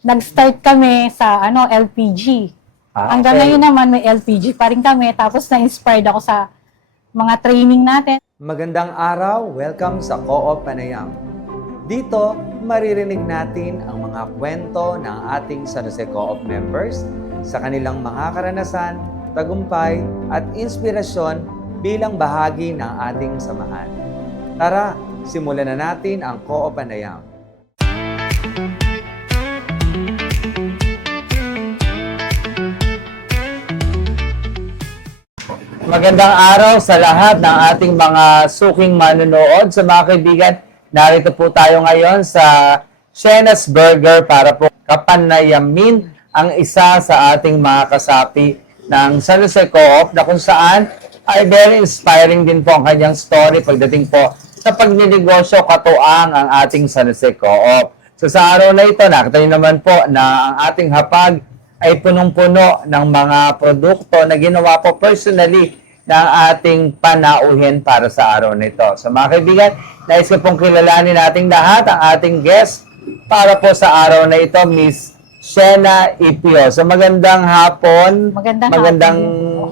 nag-start kami sa LPG. Hanggang Okay. ngayon naman may LPG pa rin kami. Tapos na-inspired ako sa mga training natin. Magandang araw, welcome sa Co-op Panayam. Dito, maririnig natin ang mga kwento ng ating San Jose Co-op members sa kanilang mga karanasan, tagumpay at inspirasyon bilang bahagi ng ating samahan. Tara, simulan na natin ang Co-op Panayam. Magandang araw sa lahat ng ating mga suking manunood. Sa mga kaibigan, narito po tayo ngayon sa Shena's Burger para po kapanayamin ang isa sa ating mga kasapi ng San Jose Co-op na kung saan ay very inspiring din po ang kanyang story pagdating po sa pagninegosyo katuang ang ating San Jose Co-op. So sa araw na ito, nakita niyo naman po na ang ating hapag ay punong-puno ng mga produkto na ginawa po personally ng ating panauhin para sa araw na ito. So mga kaibigan, nais ko pong kilalanin nating lahat ang ating guest para po sa araw na ito, Miss Shena Ipio. So magandang hapon, magandang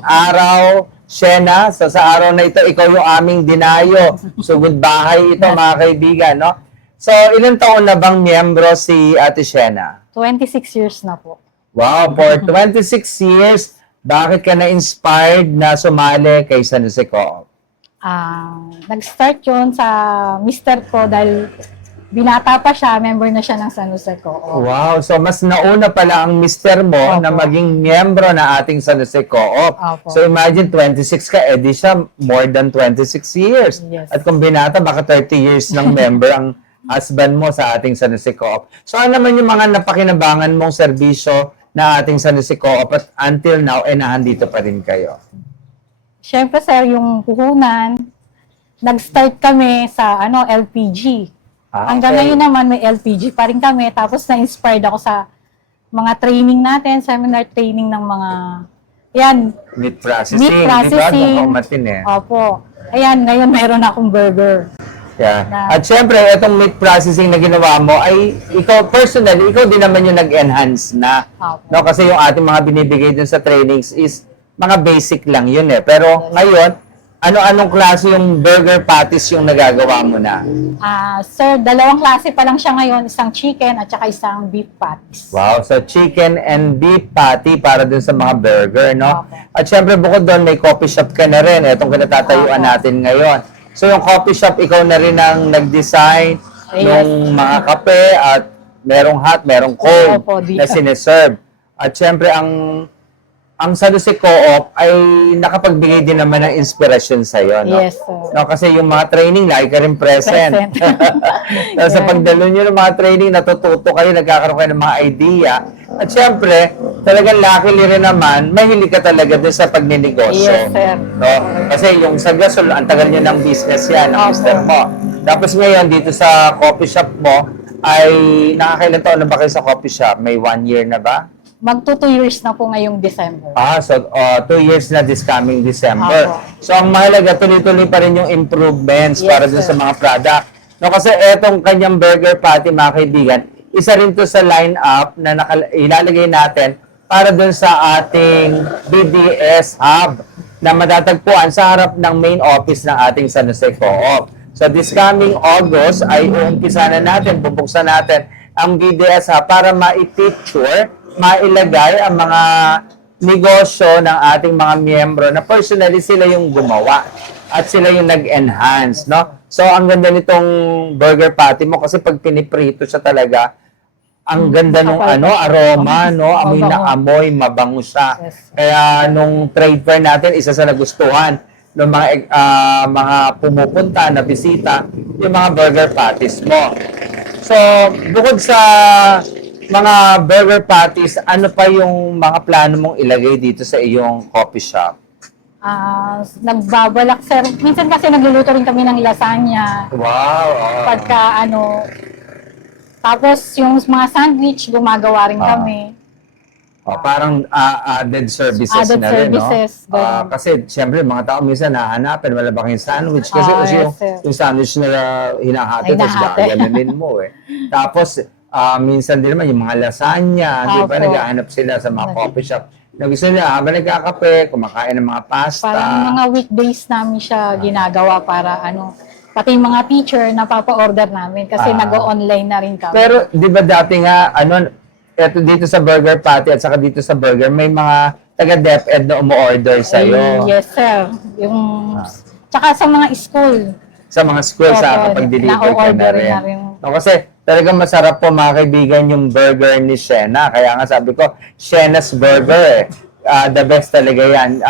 araw, Shena. So sa araw na ito, ikaw yung aming dinayo. Sugod bahay ito mga kaibigan, no? So ilang taon na bang miyembro si Ate Shena? 26 years na po. Wow, for 26 years, bakit ka na-inspired na sumali kay San Jose Co-op? Nag-start yun sa mister ko dahil binata pa siya, member na siya ng San Jose Co-op. Wow, so mas nauna pala ang mister mo Opo. na maging miyembro na ating San Jose Co-op. Opo. So imagine 26 ka, edi siya more than 26 years. Yes. At kung binata, baka 30 years ng member ang husband mo sa ating San Jose Co-op. So ano naman yung mga napakinabangan mong serbisyo na ating San Jose Co-op at until now, nahandito pa rin kayo? Siyempre sir, yung puhunan, nag-start kami sa LPG. Hanggang Okay. ngayon naman may LPG pa rin kami. Tapos na-inspired ako sa mga training natin, seminar training ng mga, Meat processing. meat processing. Diba? Matin eh. Opo. Ayan, ngayon meron akong burger. Yeah. Na- At syempre, itong meat processing na ginawa mo ay ikaw personally, ikaw din naman yung nag-enhance na. Opo. No? Kasi yung ating mga binibigay dun sa trainings is mga basic lang yun eh. Pero ngayon, ano-anong klase yung burger patties yung nagagawa mo na? Sir, dalawang klase pa lang siya ngayon, isang chicken at saka isang beef patties. Wow, so chicken and beef patty para dun sa mga burger, no? Opo. At syempre, bukod doon, may coffee shop ka na rin. Itong kinatatayuan Opo. natin ngayon. So yung coffee shop, ikaw na rin ang nag-design Yes. ng mga kape at merong hot, merong cold Opo, di- na sineserve. At syempre, ang San Jose Co-op ay nakapagbigay din naman ng inspirasyon sa iyo, no? Yes, sir. No, kasi yung mga training, lagi ka rin present. Present. Tapos sa Yeah. pagdalo nyo ng mga training, natututo kayo, nagkakaroon kayo ng mga idea. At syempre, talagang luckily rin naman, mahilig ka talaga din sa pagninegosyo. Yes, sir. No? Kasi yung sa gasol, ang tagal nyo ng business yan, ng Opo. mister mo. Tapos ngayon, dito sa coffee shop mo, ay nakakailan taon na ba kayo sa coffee shop? May 1 year na ba? Magto 2 years na po ngayong December. So 2 years na this coming December. Opo. So ang mahalaga, tuloy-tuloy pa rin yung improvements Yes, para dun sir. sa mga product. No, kasi etong kanyang burger patty, mga kaibigan, isa rin to sa line-up na ilalagay natin para dun sa ating BDS Hub na matatagpuan sa harap ng main office ng ating San Jose Co-op. So this coming August ay uumpisa na natin, bubuksan natin ang BDS Hub para ma-picture, mailagay ang mga negosyo ng ating mga miyembro na personally sila yung gumawa at sila yung nag-enhance, no? So, ang ganda nitong burger patty mo kasi pag piniprito siya talaga, ang ganda nung aroma, no? Amoy na Mabango. amoy, mabango siya. Yes. Kaya nung trade fair natin, isa sa nagustuhan ng mga pumupunta na bisita, yung mga burger patties mo. So, bukod sa mga burger patties, ano pa yung mga plano mong ilagay dito sa iyong coffee shop? Nagbabalak, sir. Minsan kasi nagluluto rin kami ng lasagna. Wow! Pagka tapos yung mga sandwich, gumagawa rin kami. Parang added services Added na rin, services, no? ganun. Kasi, siyempre, mga tao minsan nahanapin, wala ba kayong sandwich? Kasi Yes, yung, sir. yung sandwich na hinahati, tapos Hinahati. gaganunin mo, eh. Tapos, minsan din naman yung mga lasagna, di ba? Opo. Naghahanap sila sa mga coffee shop na gusto nila habang nagkakape, kumakain ng mga pasta. Parang mga weekdays namin siya ginagawa para pati yung mga teacher napapa-order namin kasi nag-online na rin kami. Pero di ba dati nga, eto dito sa Burger Patty at saka dito sa Burger, may mga taga-DepEd na umu-order sa'yo. Yes, sir. Tsaka sa mga school. Sa mga school, Opo, sa kapag deliver ka na na-order rin. na rin. No, kasi talagang masarap po mga kaibigan yung burger ni Shena. Kaya nga sabi ko, Shena's Burger. The best talaga yan.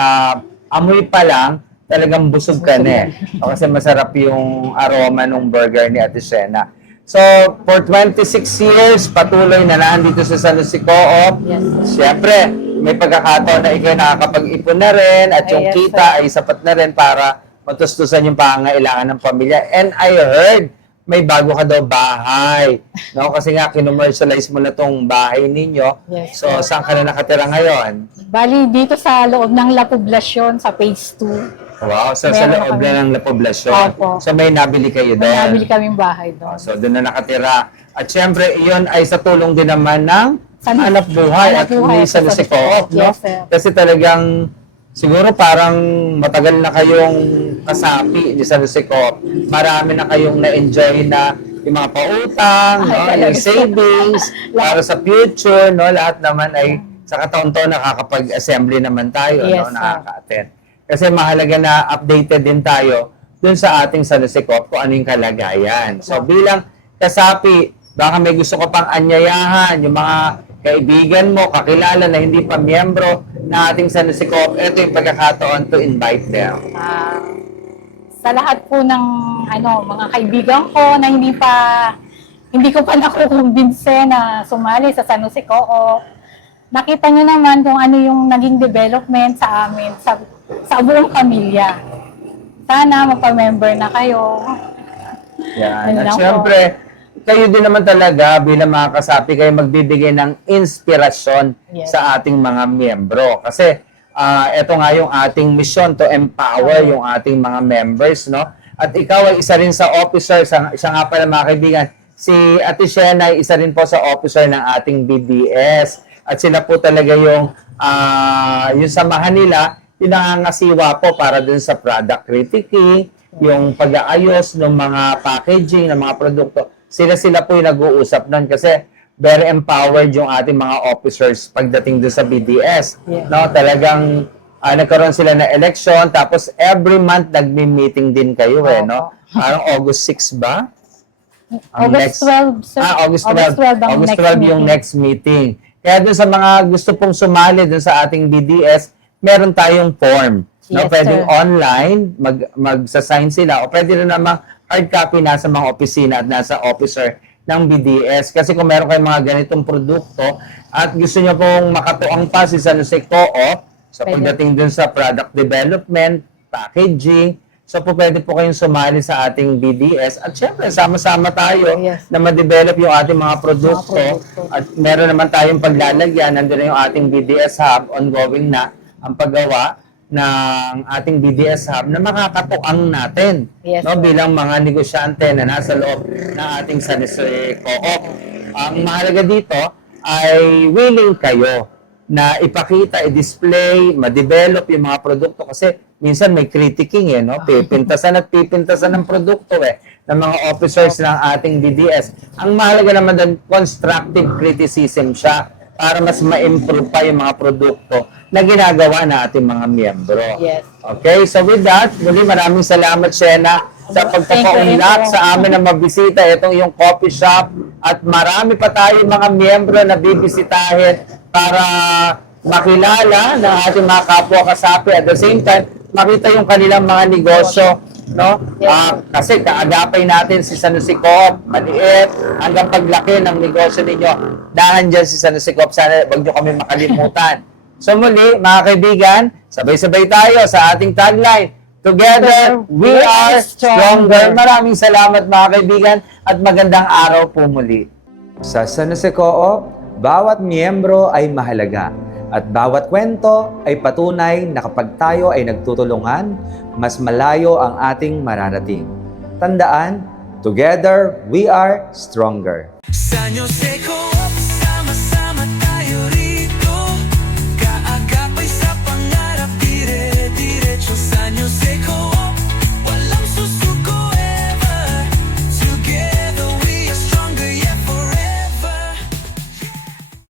Amoy pa lang, talagang busog ka na eh. No, kasi masarap yung aroma ng burger ni Ate Shena. So, for 26 years, patuloy na nandito sa San Jose Co-op. Yes, sir. Siyempre, may pagkakataon na ikaw nakakapag-ipon na rin at yung Yes, kita ay sapat na rin para matustusan yung pangangailangan ng pamilya. And I heard, may bago ka daw bahay. No? Kasi nga, kinumercialize mo na tong bahay ninyo. Yes, So, saan ka na nakatira ngayon? Bali, dito sa loob ng La Poblacion, sa phase 2. Wow, so sa Meron loob kami. na ng La Poblacion. Opo. So, may nabili kayo May doon. nabili kaming bahay doon. So, doon na nakatira. At syempre, iyon ay sa tulong din naman ng San- hanap buhay Hanap at buhay ni San sa Jose San Jose Co-op, Co-op. no? Yes, sir. Kasi talagang, siguro parang matagal na kayong kasapi ni San Jose Co-op. Marami na kayong na-enjoy na yung mga pautang, no? Yung savings, para sa future, no? Lahat naman ay sa kataon-taon nakakapag-assembly naman tayo, Yes, no? sir. Nakaka-attend. Kasi mahalaga na updated din tayo dun sa ating San Jose Co-op kung ano yung kalagayan. So bilang kasapi, baka may gusto ko pang anyayahan, yung mga kaibigan mo, kakilala na hindi pa miyembro na ating San Jose Co-op, ito yung pagkakataon to invite them. Sa lahat po ng mga kaibigan ko na hindi ko pa nakukumbinse na sumali sa San Jose Co-op. Nakita nyo naman kung ano yung naging development sa amin, sa buong pamilya. Sana magpa-member na kayo. Yan. Yun At lang po. syempre, kayo din naman talaga bilang mga kasapi, kayo magbibigay ng inspirasyon Yes. sa ating mga miyembro. Kasi ito nga yung ating mission to empower yung ating mga members, no? At ikaw ay isa rin sa officer, siya nga pala mga kaibigan, si Ate Shena ay isa rin po sa officer ng ating BDS. At sila po talaga yung samahan nila, yung nangangasiwa po para dun sa product critiquing, yung pag-aayos ng mga packaging, ng mga produkto. Sila po yung nag-uusap nun kasi very empowered yung ating mga officers pagdating dun sa BDS. Yeah. No, talagang nagkaroon sila na election, tapos every month nagmi-meeting din kayo no? Parang August 6 ba? Ang August 12, sir. August 12. ang August next 12 yung meeting. next meeting. Kaya dun sa mga gusto pong sumali dun sa ating BDS, meron tayong form. No, Yes, pwedeng sir. online, magsa-sign sila, o pwede rin namang hard copy nasa mga opisina at nasa officer ng BDS. Kasi kung meron kayong mga ganitong produkto at gusto nyo pong makatuang pa si San Jose Co-op sa Pwede. pagdating dun sa product development, packaging, so po pwede po kayong sumali sa ating BDS. At syempre, sama-sama tayo Yes. na ma-develop yung ating mga produkto. produkto. At meron naman tayong paglalagyan. Nandun na yung ating BDS Hub. Ongoing na ang paggawa ng ating BDS Hub na makakatuang natin Yes, no, sir. bilang mga negosyante na nasa loob ng ating San Jose Co-op. Ang mahalaga dito ay willing kayo na ipakita, i-display, ma-develop yung mga produkto kasi minsan may critiquing no? Pipintasan at pipintasan ng produkto ng mga officers ng ating BDS. Ang mahalaga naman doon, constructive criticism siya para mas ma-improve pa yung mga produkto na ginagawa na ating mga miyembro. Yes. Okay, so with that, muli maraming salamat, Shena, sa pagpapaunlak Thank you. sa amin na mabisita itong yung coffee shop at marami pa tayo mga miyembro na bibisitahin para makilala ng ating mga kapwa kasapi at the same time makita yung kanilang mga negosyo, no? Kasi kaagapay natin si San Jose Co-op, maliit hanggang paglaki ng negosyo ninyo. Dahan dyan si San Jose Co-op, sana wag nyo kami makalimutan. So muli, mga kaibigan, sabay-sabay tayo sa ating tagline. Together, we are stronger. Maraming salamat mga kaibigan at magandang araw po muli. Sa San Jose Co-op, bawat miyembro ay mahalaga at bawat kwento ay patunay na kapag tayo ay nagtutulungan, mas malayo ang ating mararating. Tandaan, together we are stronger. San Jose Co